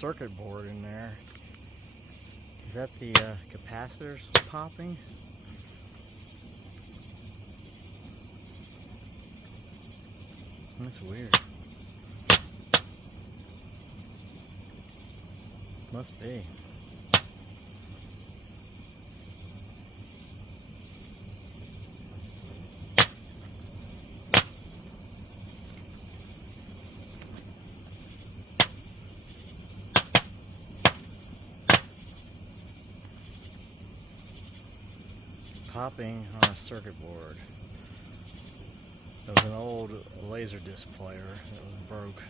circuit board in there. Is that the capacitors popping? That's weird. Must be. Popping on a circuit board. It was an old laser disc player that was broke.